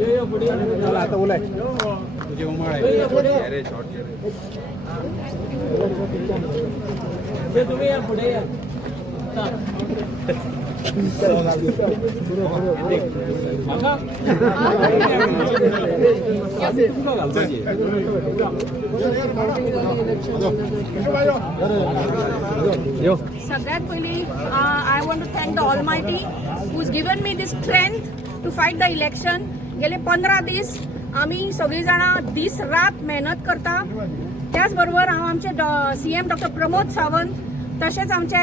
आता बोलाय तुझे उमाळ आहे तुम्ही या पुढे या सगळ्यात पहिली I want to thank the almighty who's given me this strength to fight the election. गेले 15 दीस आम्ही सगळी जण दीस रात मेहनत करता. त्याचबरोबर हांव आमचे CM डॉक्टर प्रमोद सावंत तसेच आमचे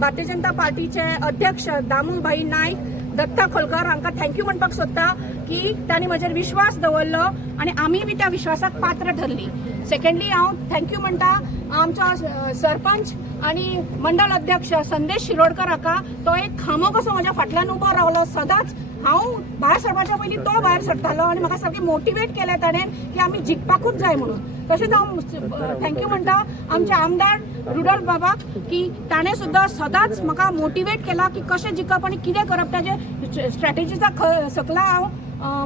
भारतीय जनता पार्टीचे अध्यक्ष दामूभाई नाईक दत्ता खोलकर हांकां थँक्यू म्हणपाक सोदता की तांणी म्हजेर विश्वास दवरलो आनी आमी बी त्या विश्वासाक पात्र ठरली. सेकंडली हांव थँक्यू म्हणटा आमचो सरपंच आणि मंडळ अध्यक्ष संदेश शिरोडकर हाका. तो एक खामो कसो म्हज्या फाटल्यान उबो रावलो. सदांच हांव भायर सरपाच्या पयलीं तो भायर सरतालो आनी म्हाका सारकी मोटिवेट केलें ताणें की आमी जिखपाकूच जाय म्हणून. तशेंच हांव थँक्यू म्हणटा आमचे आमदार रुडॉल्फ बाबाक की ताणें सुद्दां सदांच म्हाका मोटिवेट केला की कशें जिखप आनी कितें करप ताजे स्ट्रॅटेजीचा सकला हांव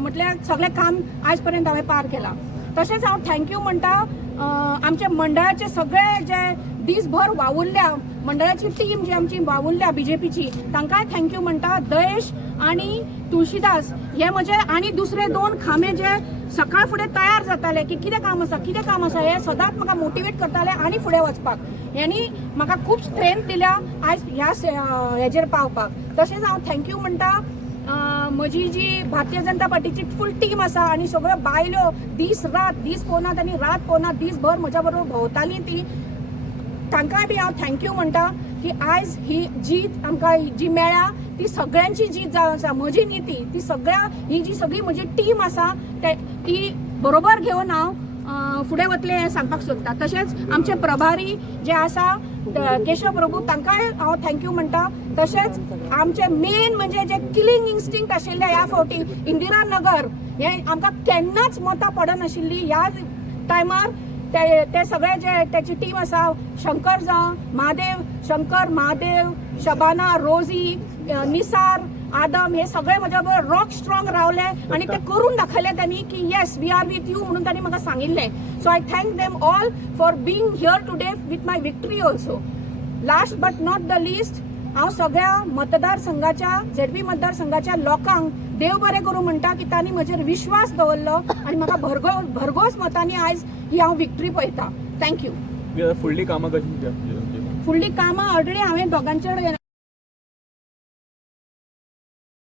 म्हटल्यार सगळें काम आयज पर्यंत हांवें पार केलां. तशेंच हांव थँक्यू म्हणटा आमच्या मंडळाचे सगळे जे दीसभर वावुरल्या मंडळाची टीम जी आमची वावुरल्या BJPची तांकांय थँक्यू म्हणटा. दयेश आणि तुळशीदास हे म्हजे आनी दुसरे 2 खांबे जे सकाळ फुडें तयार जाताले की कितें काम आसा हे सदांच म्हाका मोटिवेट करताले आनी फुडें वचपाक. हेणी म्हाका खूब स्ट्रेंथ दिल्या आयज ह्या हेजेर पावपाक. तशेंच हांव थँक्यू म्हणटा म्हजी जी भारतीय जनता पार्टीची फूल टीम आसा आनी सगळ्यो बायल्यो दीस पोवनात आनी रात पोवनात दीसभर म्हज्या बरोबर भोंवताली ती तांकांय बी हांव थँक्यू म्हणटा की आयज ही जीत आमकां जी मेळ्ळ्या ती सगळ्यांची जीत जावन आसा. म्हजी न्ही ती ही जी सगळी म्हजी टीम आसा ती बरोबर घेवन हांव फुडें वतलें हें सांगपाक सोदता. तशेंच आमचे प्रभारी जे आसा केशव प्रभू तांकांय हांव थँक्यू म्हणटा. तशेंच आमचे मेन म्हणजे जे किलिंग इन्स्टिंक्ट आशिल्ले ह्या फावटी इंदिरा नगर हें आमकां केन्नाच मतां पडनाशिल्ली. ह्या टायमार ते सगळे जे त्याची टीम आसा शंकर महादेव शबाना रोजी निसार आदम हे सगळे म्हज्या बरोबर रॉक स्ट्रॉंग रावले आणि ते करून दाखयले त्यांनी की yes we are with you म्हणून त्यांनी म्हाका सांगिल्लें. So I thank them all for being here today with my victory also. Last but not the list हांव सगळ्या मतदारसंघाच्या ZP मतदारसंघाच्या लोकांक देव बरें करूं म्हणटा की तांणी म्हजेर विश्वास दवरलो आनी म्हाका भरघोस मतांनी आयज ही हांव विक्ट्री पळयता. थँक्यू. फुडली कामां कशी फुडली कामां ऑलरेडी हांवें दोगांचे